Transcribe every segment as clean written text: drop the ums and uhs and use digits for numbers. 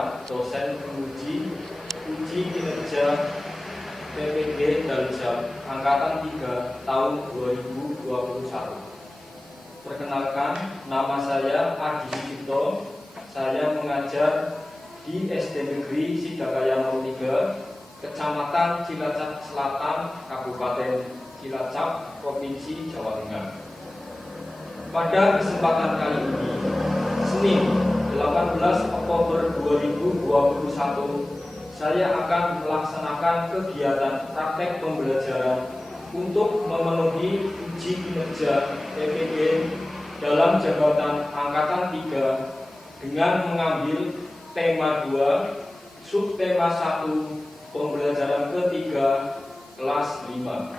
Muhammad, dosen penguji uji kinerja PPG Daljab Angkatan 3 tahun 2021. Perkenalkan, nama saya Adi Sucipto. Saya mengajar di SD Negeri Sidakaya 03, Kecamatan Cilacap Selatan, Kabupaten Cilacap, Provinsi Jawa Tengah. Pada kesempatan kali ini, Senin 18 Oktober 2021, saya akan melaksanakan kegiatan praktek pembelajaran untuk memenuhi uji kinerja PPG dalam jabatan Angkatan 3 dengan mengambil tema 2, subtema 1, pembelajaran ketiga, kelas 5.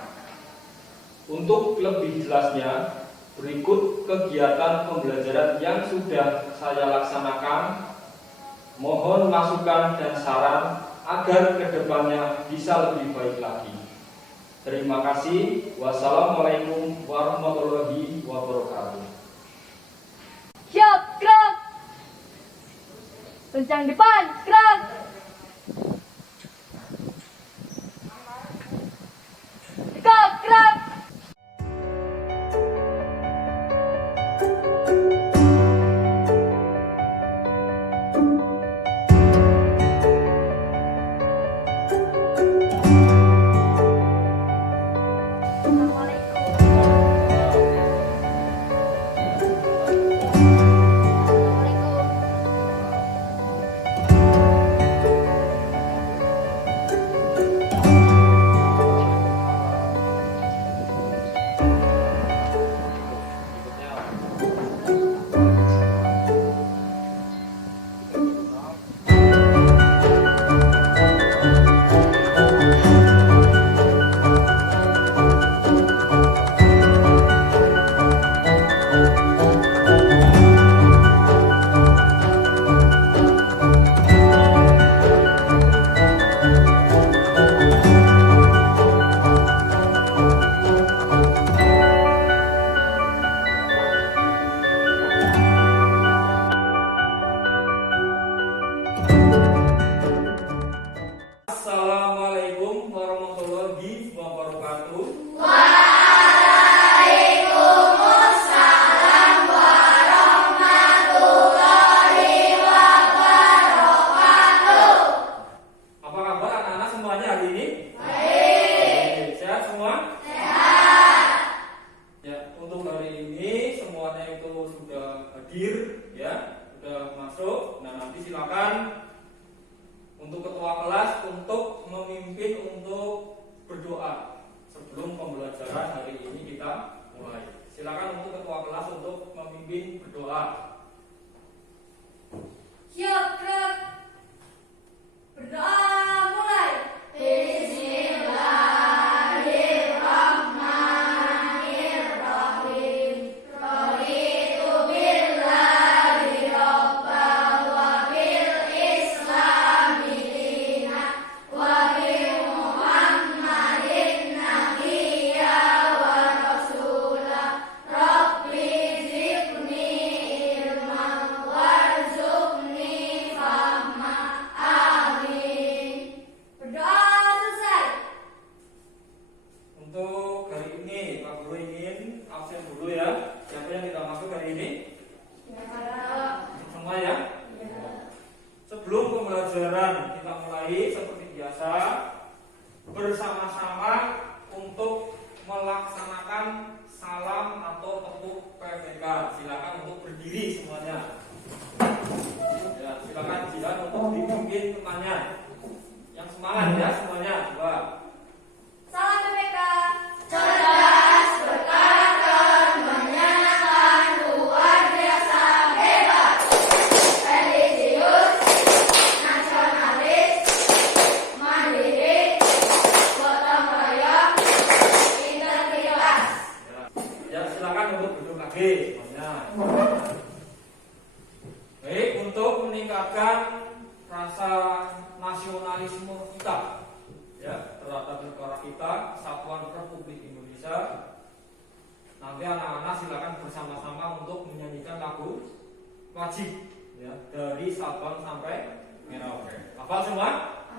Untuk lebih jelasnya, berikut kegiatan pembelajaran yang sudah saya laksanakan. Mohon masukan dan saran agar kedepannya bisa lebih baik lagi. Terima kasih. Wassalamualaikum warahmatullahi wabarakatuh. Siap, gerak. Kencang depan, gerak. Tegak, gerak. Assalamualaikum warahmatullahi wabarakatuh. Waalaikumsalam warahmatullahi wabarakatuh. Apa kabar anak-anak semuanya hari ini? Baik. Sehat semua? Sehat. Ya, untuk hari ini semuanya itu sudah hadir, ya, sudah masuk. Nah, nanti silakan untuk ketua kelas untuk memimpin untuk berdoa sebelum pembelajaran hari ini kita mulai. Silakan untuk ketua kelas untuk memimpin berdoa. Siap, gerak. Berdoa mulai. Bismillahirrahmanirrahim. Raditu billahi rabban wa bil islami dinan wa bi Muhammadin nabiyya wa rasulah. Rabbi zidni ilman warzuqni fahma. Amin. Berdoa selesai. Untuk hari ini Pak Guru ingin absen dulu ya. Siapa yang tidak masuk hari ini? Semua ya? Sebelum pembelajaran kita mulai seperti biasa bersama-sama untuk melaksanakan salam atau tepuk PPK. Silakan untuk berdiri semuanya. Ya, silakan jihad untuk dipimpin temannya. Yang semangat ya semuanya. Coba. Salam BPK. Cerdas, berkarakter, menyenangkan, luar biasa, hebat, religius, nasionalis, mandiri, gotong royong, integritas. Ya, silakan untuk duduk lagi semuanya. Baik, untuk meningkatkan rasa nasionalisme kita, ya, terhadap negara kita, Kesatuan Republik Indonesia. Nanti anak-anak silakan bersama-sama untuk menyanyikan lagu wajib, ya, dari Sabang sampai merah. Oke. Hafal semua?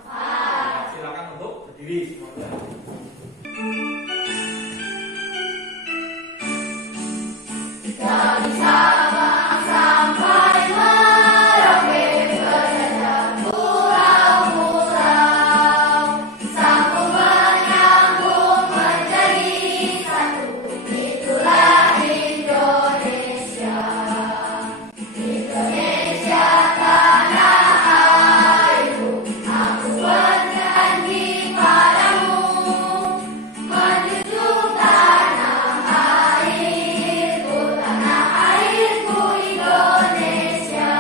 Hafal. Ya, silakan untuk berdiri semuanya. Dari Sabang sampai Merauke berada pulau-pulau, sambung menyambung menjadi satu. Itulah Indonesia. Indonesia tanah airku, aku berjanji padamu menjunjung tanah airku, tanah airku Indonesia.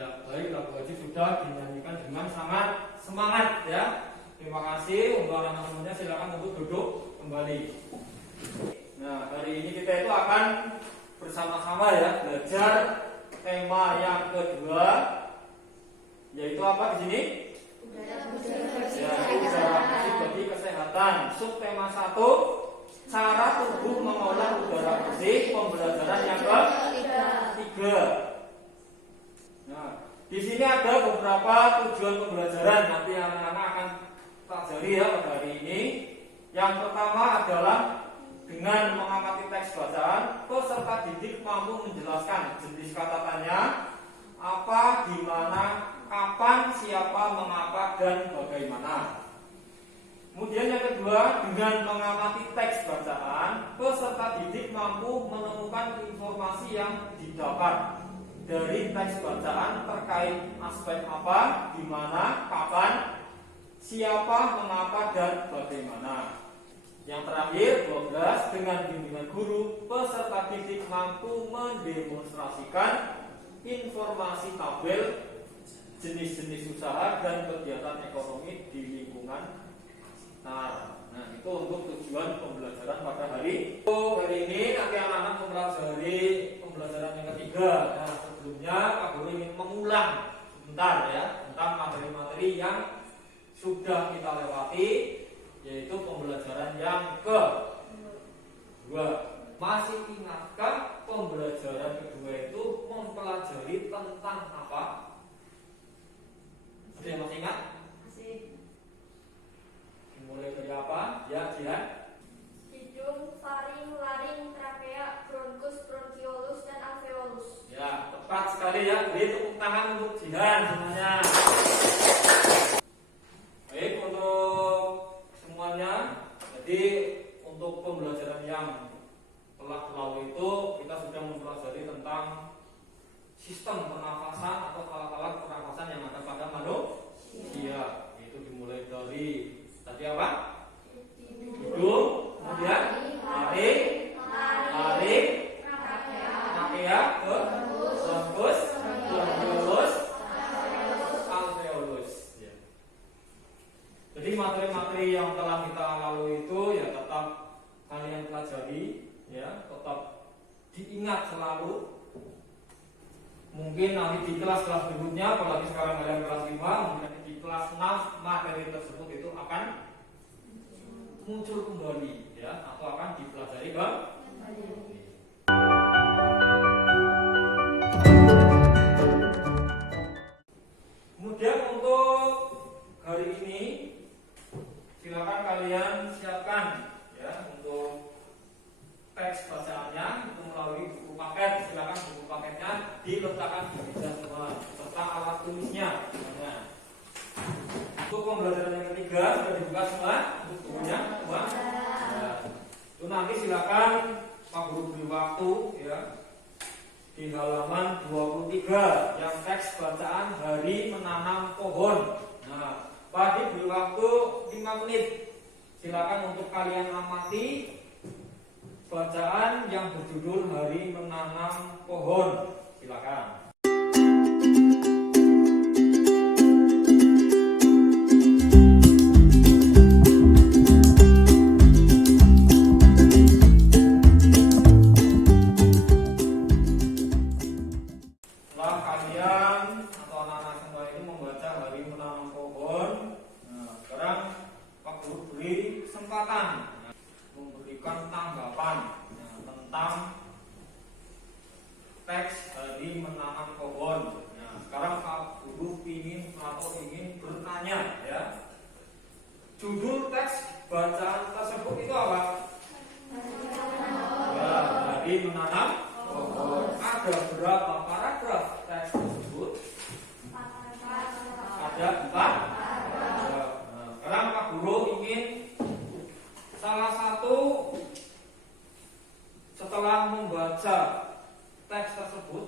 Ya, baik, lagu wajib sudah dinyanyikan dengan sangat semangat ya. Terima kasih untuk anak-anak semuanya, silakan untuk duduk kembali. Nah, hari ini kita itu akan bersama-sama ya belajar tema yang kedua, yaitu apa di sini? Ya, udara bersih bagi kesehatan. Subtema 1, cara tubuh mengolah udara bersih, pembelajaran yang ketiga. Nah, di sini ada beberapa tujuan pembelajaran, nanti anak-anak akan pelajari ya pada hari ini. Yang pertama adalah dengan mengamati teks bacaan, peserta didik mampu menjelaskan jenis kata tanya, apa, di mana, kapan, siapa, mengapa, dan bagaimana. Kemudian yang kedua, dengan mengamati teks bacaan, peserta didik mampu menemukan informasi yang didapat dari teks bacaan terkait aspek apa, di mana, kapan, siapa, mengapa, dan bagaimana. Yang terakhir, 12, dengan bimbingan guru, peserta didik mampu mendemonstrasikan informasi tabel jenis-jenis usaha dan kegiatan ekonomi di lingkungan sekitar. Nah, itu untuk tujuan pembelajaran pada hari ini. Nanti anak-anak mempelajari pembelajaran yang ketiga. Nah, sebelumnya Pak Guru ingin mengulang sebentar ya tentang materi-materi yang sudah kita lewati, yaitu pembelajaran yang kedua. Masih ingatkah pembelajaran kedua itu mempelajari tentang apa? Ada yang masih ingat? Masih. Mulai dari apa? Ya, Jihan. Hidung, faring, laring, trakea, bronkus, bronkiolus, dan alveolus. Ya, tepat sekali ya. Beri tepuk tangan untuk Jihan semuanya. Baik, untuk semuanya. Jadi untuk pembelajaran yang telah lalu itu kita sudah mempelajari tentang sistem pernafasan atau alat-alat pernafasan yang ada pada manusia. Itu dimulai dari tadi apa? Hidung, kemudian tarik, trakea, bronkus, bronkiolus, alveolus. Ya. Jadi materi-materi yang telah kita lalui itu ya tetap kalian pelajari, ya tetap diingat selalu. Mungkin nanti di kelas-kelas berikutnya, apalagi sekarang kalian kelas 5, mungkin di kelas 6 materi tersebut itu akan muncul kembali ya, atau akan dipelajari kembali. Kemudian untuk hari ini silakan kalian siapkan ya untuk teks bacaannya itu melalui buku paket. Silakan buku paketnya diletakkan di meja semua serta alat tulisnya. Nah, untuk pembelajaran yang ketiga sudah dibuka semua bukunya semua. Nah, itu nanti silakan Pak Guru beri waktu ya di halaman 23 yang teks bacaan hari menanam pohon. Nah, Pak beri waktu 5 menit. Silakan untuk kalian amati bacaan yang berjudul hari menanam pohon. Silakan. Setelah kalian atau anak-anak semua itu membaca hari menanam pohon, nah, sekarang Pak Guru beri kesempatan memberikan tanggapan tentang bacaan tersebut itu apa? Ya, dari menanam pohon. Ada berapa paragraf teks tersebut? Ada 4. Ya. Nah, sekarang Pak Guru ingin salah satu setelah membaca teks tersebut,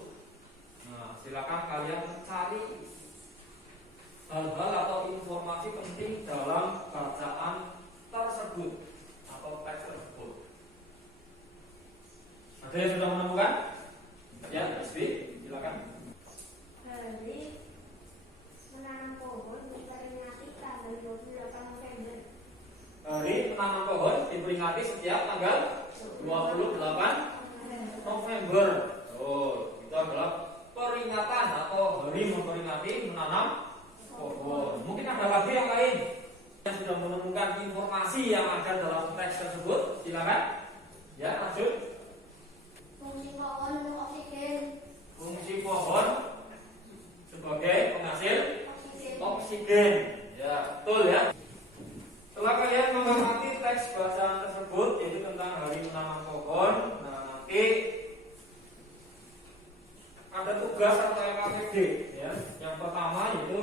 nah, silakan kalian cari hal-hal atau informasi penting dalam bacaan tersebut atau teks tersebut. Ada yang sudah menemukan? Ya, SB, silakan. Hari menanam pohon diperingati tanggal 28 November. Hari menanam pohon diperingati setiap tanggal 28 November. Oh, itu adalah peringatan atau hari memperingati menanam pohon. Mungkin ada lagi yang lain yang sudah menemukan informasi yang ada dalam teks tersebut. Silakan. Ya, lanjut. Fungsi pohon untuk oksigen. Fungsi pohon sebagai penghasil Oksigen. oksigen. Ya, betul ya. Setelah kalian mengamati teks bacaan tersebut, yaitu tentang hari menanam pohon, nah nanti ada tugas atau LKPD. Ya. Yang pertama yaitu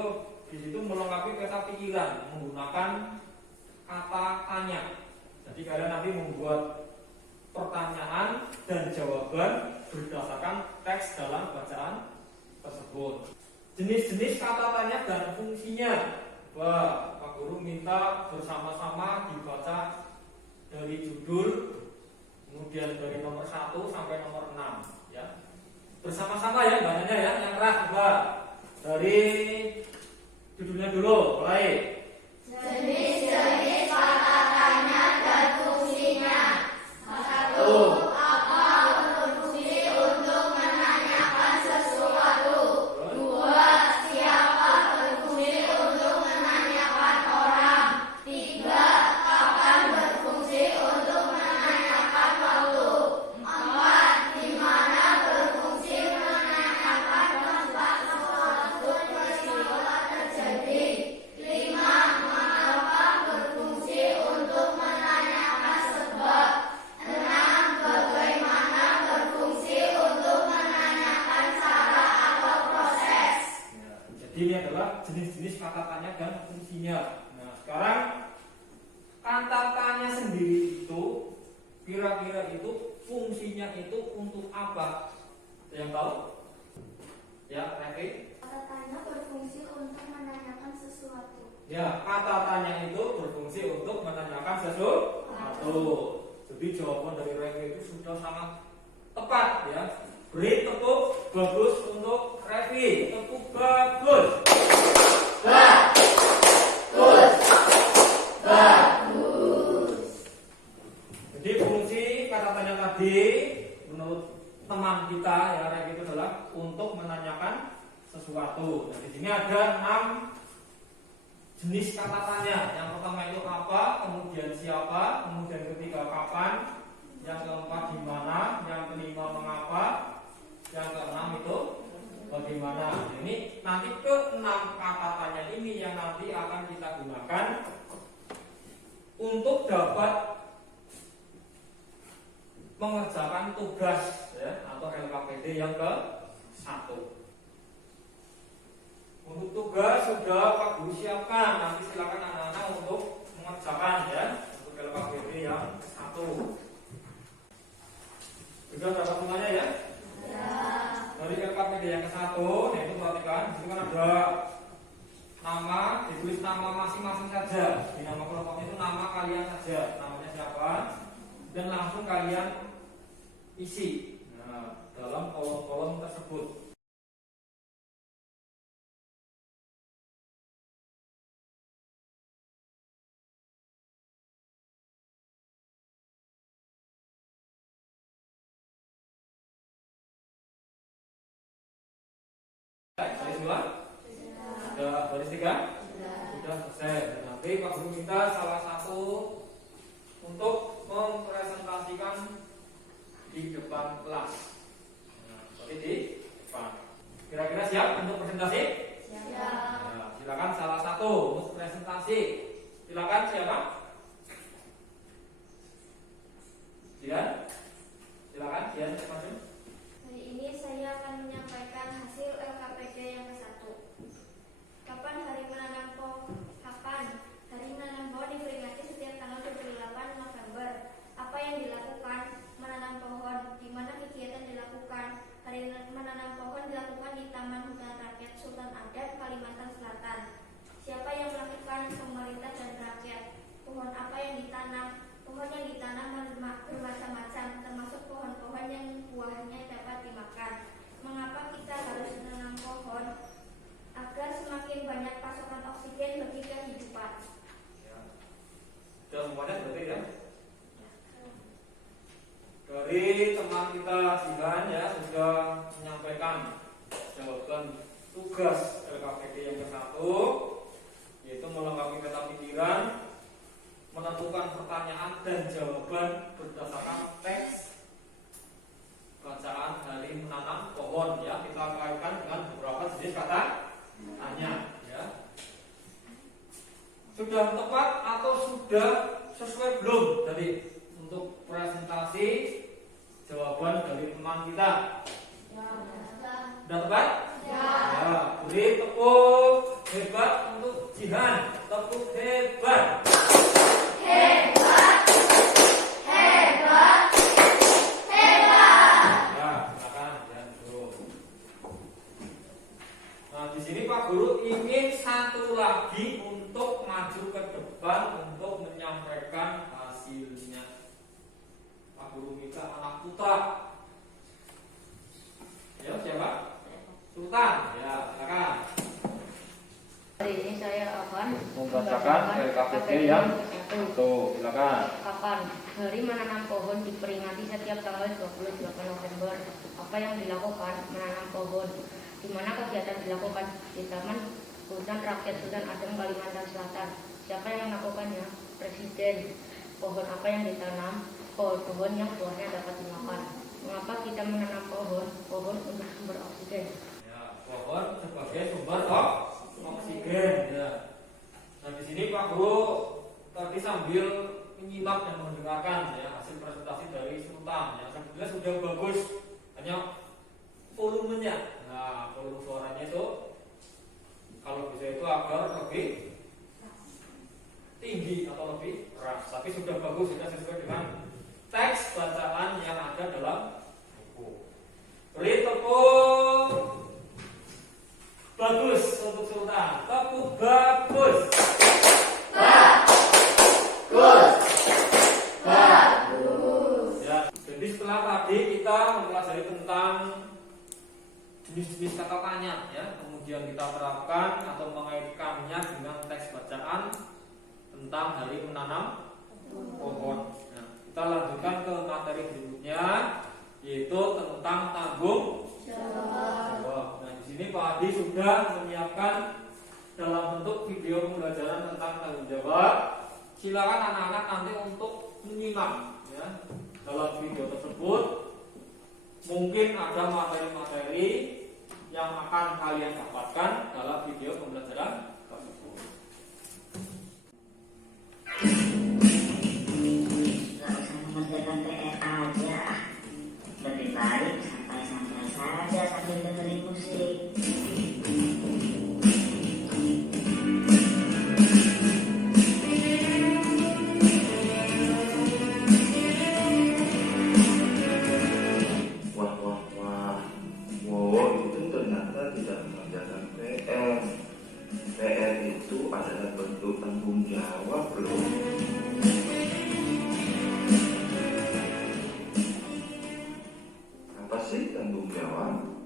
di situ melengkapi peta pikiran menggunakan kata tanya. Jadi kalian nanti membuat pertanyaan dan jawaban berdasarkan teks dalam bacaan tersebut. Jenis-jenis kata tanya dan fungsinya. Wah, Pak Guru minta bersama-sama dibaca dari judul, kemudian dari nomor 1 sampai nomor 6 ya. Bersama-sama ya bacanya ya, yang keras coba. Dari judulnya dulu, mulai. Jenis-jenis kata tanya dan fungsinya. 1. Apa berfungsi untuk menanyakan sesuatu? 2. Siapa berfungsi untuk menanyakan orang? 3. Kapan berfungsi untuk menanyakan waktu? 4. Di mana berfungsi menanyakan tempat suatu peristiwa terjadi? 5. Mengapa berfungsi untuk menanyakan sebab? 6. Bagaimana berfungsi untuk menanyakan cara atau proses? Ya, jadi ini adalah jenis-jenis kata tanya dan fungsinya. Nah, sekarang kata tanya sendiri itu kira-kira itu fungsinya itu untuk apa? Ada yang tahu? Ya, Revi? Kata tanya berfungsi untuk menanyakan sesuatu. Ya, kata tanya itu berfungsi untuk menanyakan sesuatu. Jadi jawaban dari Revi itu sudah sangat tepat ya. Beri tepuk bagus untuk Revi. Tepuk bagus. Jadi fungsi kata tanya tadi menurut teman kita ya Revi itu adalah untuk menanyakan sesuatu. Nah, di sini ada 6 jenis kata tanya. Yang pertama itu apa, kemudian siapa, kemudian ketiga kapan, yang keempat di mana, yang kelima mengapa, yang keenam itu bagaimana. Ini nanti ke-6 kata tanya ini yang nanti akan kita gunakan untuk dapat mengerjakan tugas ya, atau LKPD yang ke-1. Untuk tugas sudah Pak Guru siapkan. Nanti silakan anak-anak untuk mengerjakan ya untuk LKPD yang 1. Sudah dapat semuanya ya? Ya. Dari LKPD yang ke-1, yaitu perhatikan di sini kan ada nama, ditulis nama masing-masing saja. Di nama kelompoknya itu nama kalian saja, namanya siapa, dan langsung kalian isi dalam kolom-kolom tersebut. Baris 2? Sudah baris 3? Sudah selesai. Dan nanti Pak Guru minta salah satu untuk mempresentasikan di depan kelas. Nah, seperti di depan. Kira-kira siap untuk presentasi? Siap. Nah, silakan salah satu untuk presentasi. Silakan siapa? Jihan ya sudah menyampaikan jawaban tugas LKPD yang ke-1, yaitu melengkapi peta pikiran, menentukan pertanyaan dan jawaban berdasarkan teks bacaan dari menanam pohon ya. Kita kaitkan dengan beberapa jenis kata tanya ya. Sudah tepat atau sudah sesuai belum dari untuk presentasi jawaban dari teman kita? Sudah tepat? Ya, beri tepuk hebat untuk Jihan. Tepuk hebat. Hebat. Hebat. Hebat. Ya, silakan Jihan dulu. Nah, di sini Pak Guru ingin satu lagi untuk maju ke depan untuk menyampaikan hasilnya. Pak Guru minta anak putra. Ya, siapa? Sultan. Ya, silakan. Hari ini saya akan Membacakan LKPD yang satu. Silakan. Kapan hari menanam pohon diperingati setiap tanggal 28 November? Apa yang dilakukan menanam pohon? Di mana kegiatan dilakukan? Di Taman Hutan Rakyat Hutan Adem, Kalimantan Selatan. Siapa yang melakukannya? Presiden. Pohon apa yang ditanam? Pohon yang buahnya dapat dimakan. Mengapa kita menanam pohon? Pohon untuk sumber oksigen. Ya, pohon sebagai sumber oksigen. Ya. Nah, di sini Pak Guru tadi sambil menyimak dan mendengarkan ya hasil presentasi dari Sultan. Ya, sebetulnya sudah bagus, hanya volumenya. Nah, volume suaranya itu kalau bisa itu agar lebih tinggi atau lebih keras. Tapi sudah bagus, sudah sesuai dengan teks bacaan yang ada dalam buku. Beri tepuk bagus untuk Sultan. Tepuk bagus. Bagus. Bagus. Ya, jadi setelah tadi kita mempelajari tentang jenis-jenis kata tanya ya, kemudian kita terapkan atau mengaitkannya dengan teks bacaan tentang hari menanam pohon. Nah, kita lanjutkan ke materi berikutnya, yaitu tentang tanggung jawab. Nah, di sini Pak Adi sudah menyiapkan dalam bentuk video pembelajaran tentang tanggung jawab. Silakan anak-anak nanti untuk menyimak ya. Dalam video tersebut mungkin ada materi-materi yang akan kalian dapatkan dalam video pembelajaran tersebut. Gak usah mengerjakan PR aja. Lebih baik santai-santai saja sambil dengerin musik. Wow, itu ternyata tidak mengerjakan PR. PR itu adalah bentuk tanggung jawab loh. Apa sih tanggung jawab?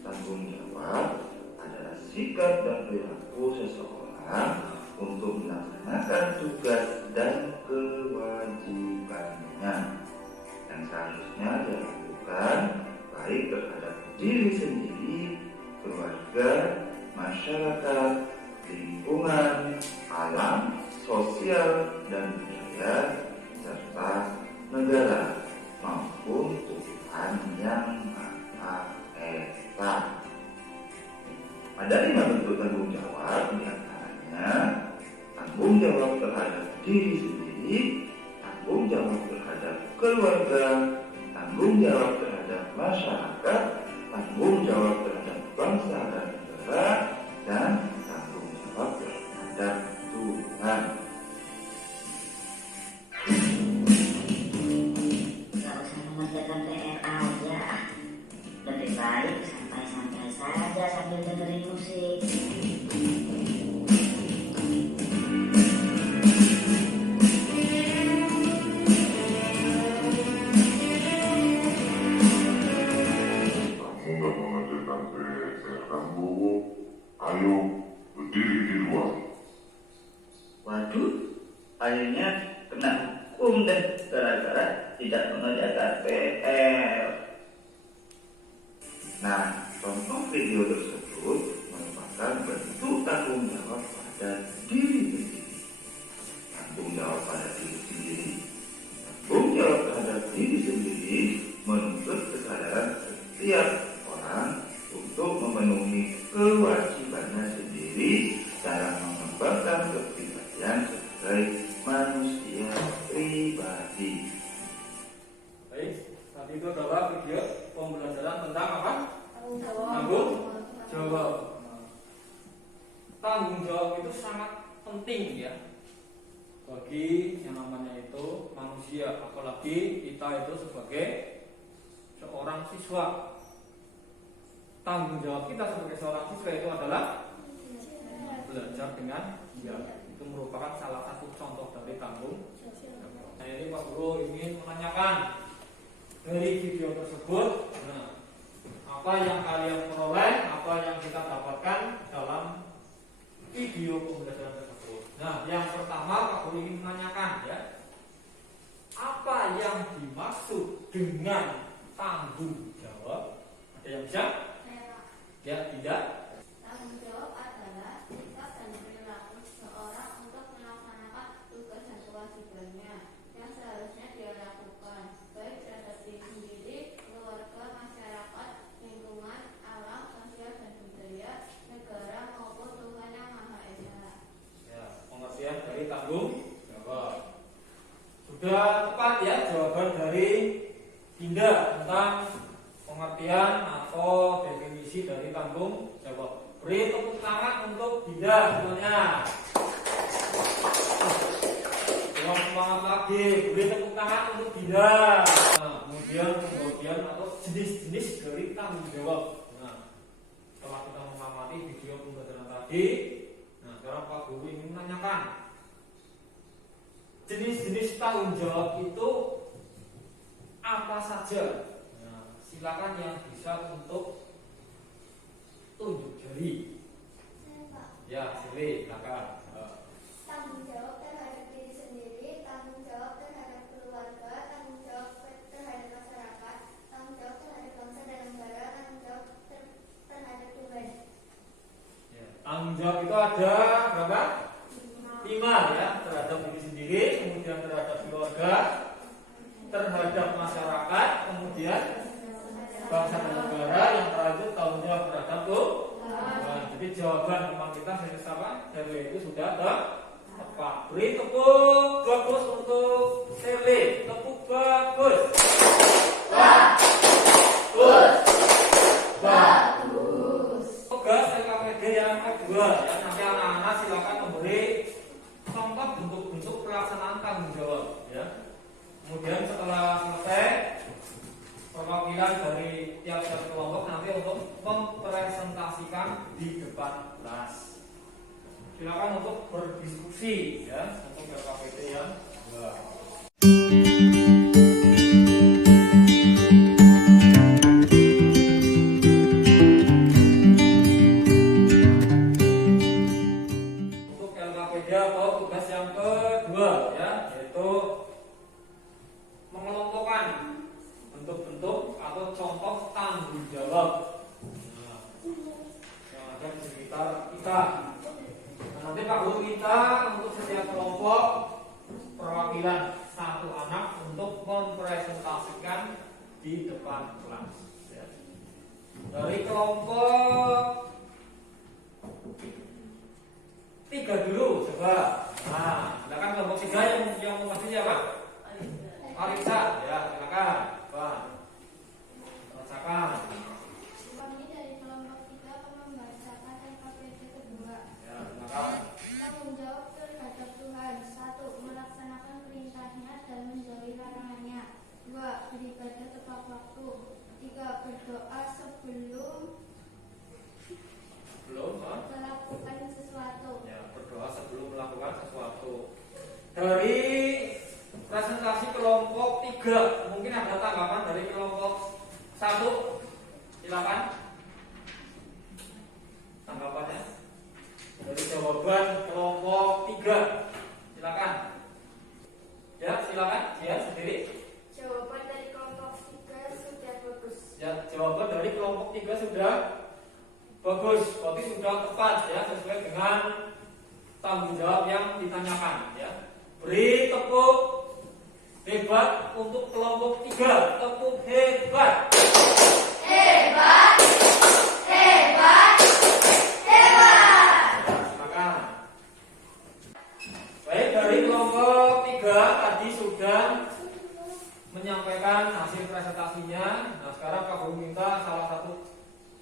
Tanggung jawab adalah sikap dan perilaku seseorang untuk melaksanakan tugas dan kewajibannya yang seharusnya dilakukan baik terhadap diri sendiri, keluarga, masyarakat, lingkungan, alam, sosial, dan budaya, serta negara maupun Tuhan yang Maha Esa. Ada 5 bentuk tanggung jawab, diantaranya tanggung jawab terhadap diri sendiri, tanggung jawab terhadap keluarga, tanggung jawab terhadap masyarakat, tanggung jawab terhadap bangsa dan negara, dan tanggung jawab terhadap Tuhan. Gak usah mengerjakan PR aja. Lebih baik santai-santai saja sambil dengerin musik. Ayo berdiri di luar. Waduh, akhirnya kena hukum deh gara-gara tidak mengerjakan PR. Nah, contoh video tersebut merupakan bentuk tanggung jawab pada diri sendiri. Tanggung jawab pada diri sendiri. Tanggung jawab terhadap diri sendiri menuntut kesadaran setiap orang untuk memenuhi kewajibannya sendiri dalam mengembangkan kepribadian sebagai manusia pribadi. Baik, tadi itu adalah video pembelajaran tentang apa? Tanggung jawab. Tanggung jawab itu sangat penting ya bagi yang namanya itu manusia, apalagi kita itu sebagai seorang siswa. Tanggung jawab kita sebagai seorang siswa itu adalah belajar dengan diam. Itu merupakan salah satu contoh dari tanggung jawab. Nah, ini Pak Guru ingin menanyakan dari video tersebut, apa yang kalian peroleh, apa yang kita dapatkan dalam video pembelajaran tersebut. Nah, yang pertama Pak Guru ingin menanyakan ya, apa yang dimaksud dengan tanggung jawab? Ada yang bisa? Ya, tidak. Tanggung jawab adalah sikap dan perilaku seseorang untuk melaksanakan tugas dan kewajibannya yang seharusnya dia lakukan, baik terhadap diri sendiri, keluarga, masyarakat, lingkungan, alam, sosial dan budaya, negara maupun Tuhan yang Maha Esa. Ya, pengertian dari tanggung jawab. Sudah tepat ya jawaban dari Dinda tentang pengertian atau definisi dari tanggung jawab. Beri tepuk tangan untuk Dinda semuanya. Semangat lagi, beri tepuk tangan untuk Dinda. Nah, kemudian pembagian atau jenis-jenis dari tanggung jawab. Nah, setelah kita mengamati video pembelajaran tadi, nah sekarang Pak Guru ingin menanyakan jenis-jenis tanggung jawab itu apa saja? Nah, silakan yang bisa untuk tunjuk jari. Ya, silakan. Tanggung jawab terhadap diri sendiri, tanggung jawab terhadap keluarga, tanggung jawab terhadap masyarakat, tanggung jawab terhadap bangsa dan negara, tanggung jawab terhadap Tuhan. Ya, tanggung jawab itu ada berapa? 5 ya, terhadap diri sendiri, kemudian terhadap keluarga, terhadap masyarakat, kemudian bangsa dan negara, yang terakhir tanggung jawab terhadap Tuhan. Jadi jawaban teman kita dari sama Serle itu sudah tepat. Beri tepuk bagus untuk Serle. Tepuk bagus. Bagus. Tugas LKPD yang kedua ya, nanti anak-anak silakan memberi contoh bentuk-bentuk pelaksanaan tanggung jawab ya. Kemudian setelah selesai perwakilan dari tiap-tiap kelompok nanti untuk mempresentasikan di depan kelas. Silakan untuk berdiskusi ya untuk LKPD yang kedua. Untuk LKPD atau tugas yang kedua ya, yaitu mengelompokkan bentuk-bentuk atau contoh tanggung jawab yang ada di sekitar kita. Nah, nanti Pak Guru kita untuk setiap kelompok perwakilan satu anak untuk mempresentasikan di depan kelas. Ya. Dari kelompok 3 dulu coba. Nah, silakan kelompok 3 yang mau maju siapa? Arisa, ya silakan. Pak, bacakan. Kami dari kelompok 3 akan membacakan LKPD kedua. Ya, silakan. Tanggung jawab terhadap Tuhan. 1. Melaksanakan perintahnya dan menjauhi larangannya. 2. Beribadah tepat waktu. 3. Berdoa sebelum melakukan sesuatu. Ya, berdoa sebelum melakukan sesuatu. Dari presentasi kelompok 3, mungkin ada tanggapan dari kelompok 1. Silakan. Tanggapannya dari jawaban kelompok 3. Silakan. Ya, silakan. Ya, sendiri. Jawaban dari kelompok 3 sudah bagus. Ya, jawaban dari kelompok 3 sudah bagus, berarti sudah tepat ya, sesuai dengan tanggung jawab yang ditanyakan ya. Beri tepuk hebat untuk kelompok 3. Tepuk hebat. Hebat, hebat, hebat. Ya, silakan. Baik, dari kelompok 3 tadi sudah menyampaikan hasil presentasinya. Nah, sekarang Pak Guru minta salah satu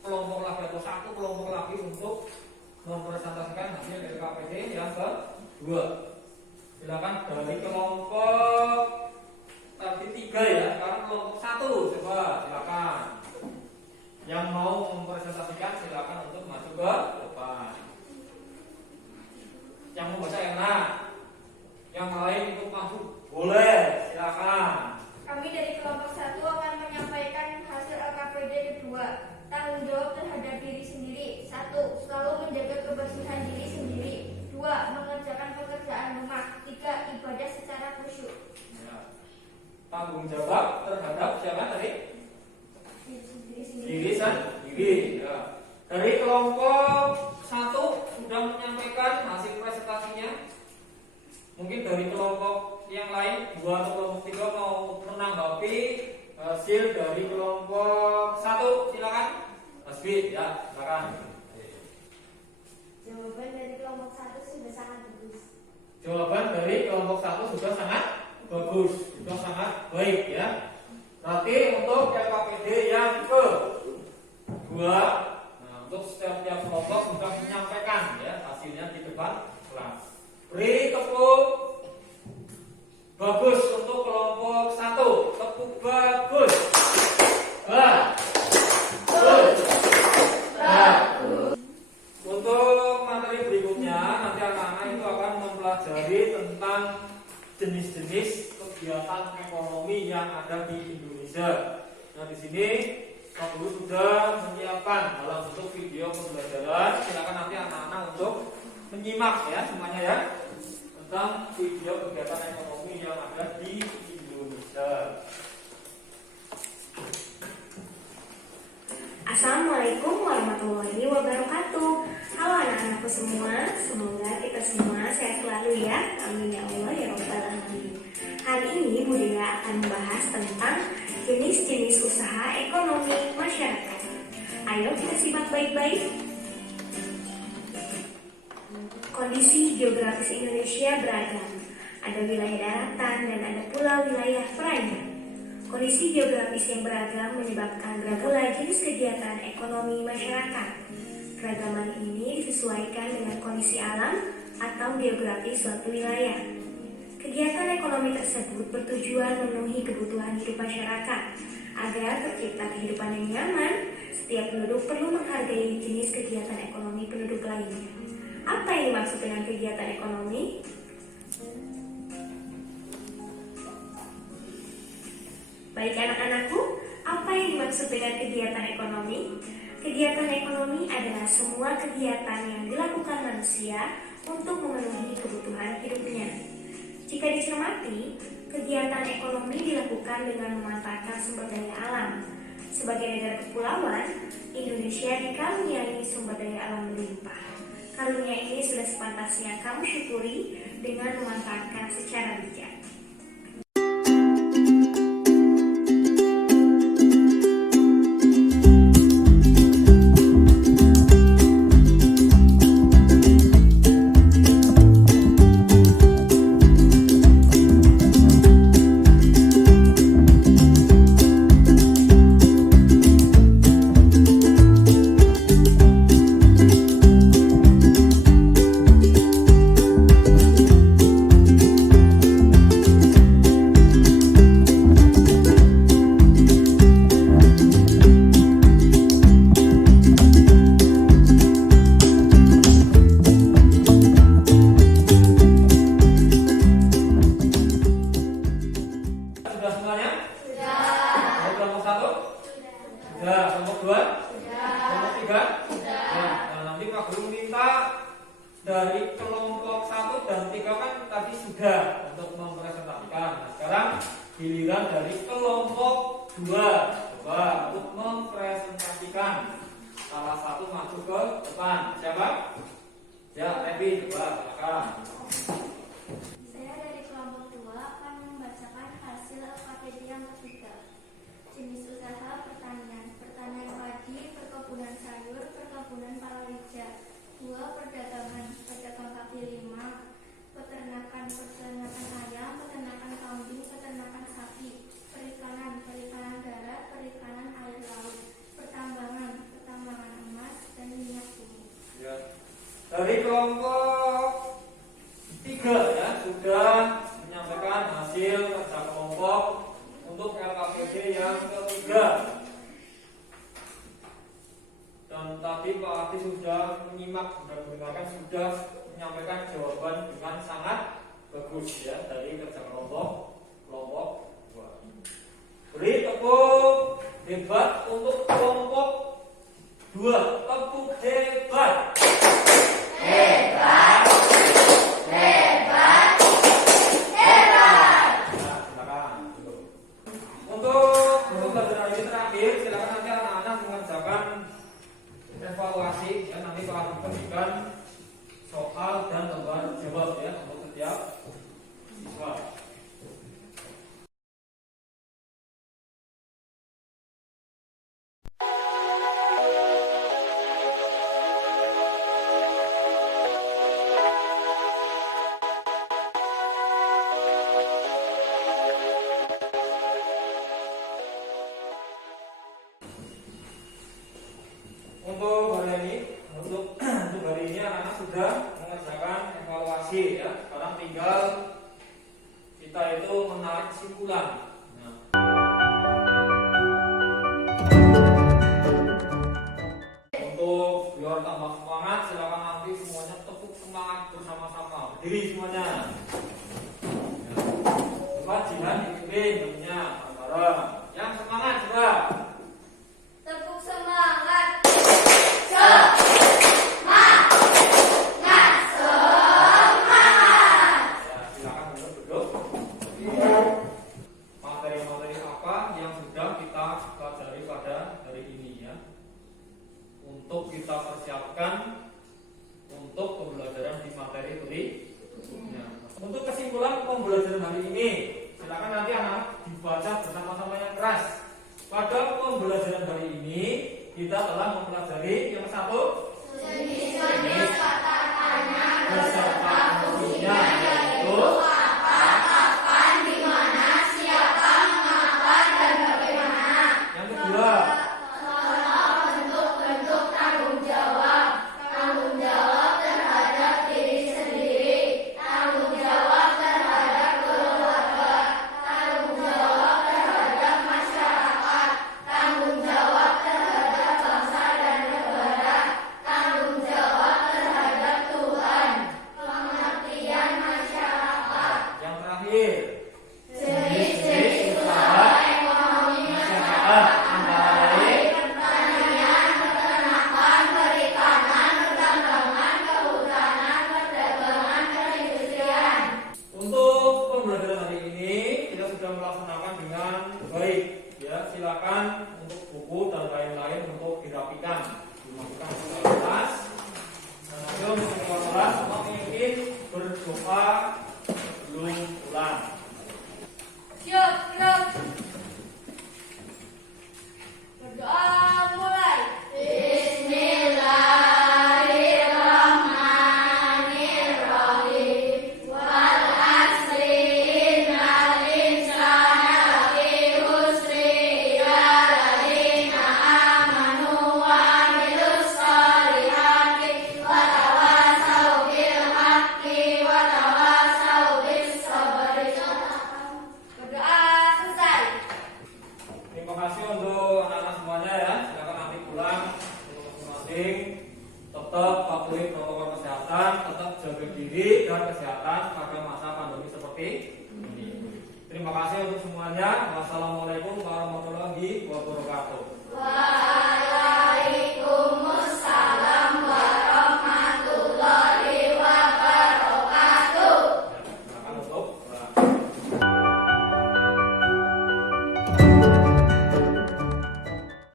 kelompok lagi atau satu kelompok lagi untuk mempresentasikan hasil LKPD yang kedua. Silakan dari kelompok tadi 3 ya, sekarang kelompok 1 coba silakan. Yang mau mempresentasikan silakan untuk masuk ke depan. Yang mau baca enak, yang lain untuk masuk boleh, silakan. Kami dari kelompok 1 akan menyampaikan hasil LKPD kedua. Tanggung jawab terhadap diri sendiri. 1. Selalu menjaga kebersihan diri sendiri. 2. Mengerjakan pekerjaan rumah. 3. Ibadah secara khusyuk. Ya. Tanggung jawab terhadap siapa tadi? Diri sendiri. Ya. Dari kelompok 1 sudah menyampaikan hasil presentasinya. Mungkin dari kelompok yang lain 2 atau kelompok 3 mau menanggapi hasil dari kelompok 1, silakan. Mas Bid, ya, silakan. Jawaban dari kelompok 1 sudah sangat bagus. Jawaban dari kelompok 1 sudah sangat bagus, sudah sangat baik ya. Berarti untuk LKPD yang kedua, nah, untuk setiap kelompok sudah menyampaikan ya hasilnya di depan kelas. Beri tepuk bagus untuk kelompok 1. Tepuk bagus. Bagus. Untuk materi berikutnya nanti anak-anak itu akan mempelajari tentang jenis-jenis kegiatan ekonomi yang ada di Indonesia. Nah, di sini Pak Guru sudah menyiapkan dalam bentuk video pembelajaran. Silakan nanti anak-anak untuk menyimak ya semuanya ya tentang video kegiatan ekonomi yang ada di Indonesia. Assalamualaikum warahmatullahi wabarakatuh. Halo anak-anakku semua, semoga kita semua sehat selalu ya. Amin ya Allah ya Rabbal alamin. Hari ini Bu Dea akan membahas tentang jenis-jenis usaha ekonomi masyarakat. Ayo kita simak baik-baik. Kondisi geografis Indonesia beragam. Ada wilayah daratan dan ada pula wilayah perairan. Kondisi geografis yang beragam menyebabkan beragam jenis kegiatan ekonomi masyarakat. Keragaman ini disesuaikan dengan kondisi alam atau geografis suatu wilayah. Kegiatan ekonomi tersebut bertujuan memenuhi kebutuhan hidup masyarakat. Agar tercipta kehidupan yang nyaman, setiap penduduk perlu menghargai jenis kegiatan ekonomi penduduk lainnya. Apa yang dimaksud dengan kegiatan ekonomi? Baik anak-anakku, apa yang dimaksud dengan kegiatan ekonomi? Kegiatan ekonomi adalah semua kegiatan yang dilakukan manusia untuk memenuhi kebutuhan hidupnya. Jika dicermati, kegiatan ekonomi dilakukan dengan memanfaatkan sumber daya alam. Sebagai negara kepulauan, Indonesia dikaruniai sumber daya alam melimpah. Karunia ini sudah sepantasnya kamu syukuri dengan memanfaatkan secara bijak. Dari kelompok 1 dan 3 kan tadi sudah untuk mempresentasikan. Nah, sekarang giliran dari kelompok 2 coba untuk mempresentasikan salah satu maju ke depan. Siapa? Ya, Ebi, coba silakan. Saya dari kelompok 2 akan membacakan hasil KPD yang ketiga. Jenis usaha pertanian, pertanian padi, perkebunan sayur, perkebunan palawija. 2. Perdagangan, pedagang kaki lima, peternakan ayam, peternakan kambing, peternakan sapi. Perikanan, perikanan darat, perikanan air laut. Pertambangan, pertambangan emas dan minyak bumi. Ya. Dari kelompok 3 ya sudah menyampaikan hasil kerja kelompok untuk LKPD yang ketiga. Dan tadi Pak Adi sudah menyimak, sudah mendengarkan, sudah menyampaikan jawaban dengan sangat bagus ya dari kerja kelompok 2. Beri tepuk hebat untuk kelompok 2. Tepuk hebat. Hebat. Hebat. Hebat. Nah, silakan. Untuk pelajaran ini terakhir, silakan nanti anak-anak mengerjakan evaluasi ya, nanti Pak Adi berikan soal dan lembar jawab ya untuk setiap siswa. Untuk hari ini anak-anak sudah mengerjakan evaluasi ya. Sekarang tinggal kita itu menarik kesimpulan. Nah. Untuk biar tambah semangat, silakan nanti semuanya tepuk semangat bersama-sama. Berdiri semuanya. Coba jihan dipimpin temennya bareng. Yang semangat coba. Tepuk semangat. Materi-materi apa yang sudah kita pelajari pada hari ini ya, untuk kita persiapkan untuk pembelajaran di materi berikutnya. Untuk kesimpulan pembelajaran hari ini, silakan nanti anak dibaca bersama-sama yang keras. Pada pembelajaran hari ini kita telah mempelajari yang satu, jenis kata tanya beserta fungsinya, yaitu apa, kapan, di mana, siapa, mengapa, dan bagaimana. Yang kedua, bentuk-bentuk tanggung jawab terhadap diri sendiri, tanggung jawab terhadap keluarga, tanggung jawab terhadap masyarakat, tanggung jawab terhadap bangsa dan negara, tanggung jawab terhadap Tuhan, pengertian masyarakat. Yang terakhir, jenis-jenis usaha ekonomi masyarakat antara lain pertanian, peternakan, perikanan, pertambangan, kehutanan, perdagangan, perindustrian. Untuk pembelajaran hari ini kita sudah melaksanakan dengan baik ya. Silakan untuk buku dan lain-lain untuk dirapikan, dimasukkan ke kelas. Dan nanti untuk kelas semua ingin berdoa sebelum pulang. Siap. Berdoa mulai. Bismillahirrahmanirrahim. Wal asri innal insana lafi khusri illa alladziina aamanu wa 'amilus shalihati wa tawassaw bil haqqi wa tawassaw bis sabri. Berdoa selesai. Terima kasih untuk anak-anak semuanya ya. Silakan nanti pulang masing-masing. Tetap patuhi protokol kesehatan, tetap jaga diri dan kesehatan pada masa pandemi seperti ini. Terima kasih untuk semuanya. Wassalamualaikum warahmatullahi wabarakatuh.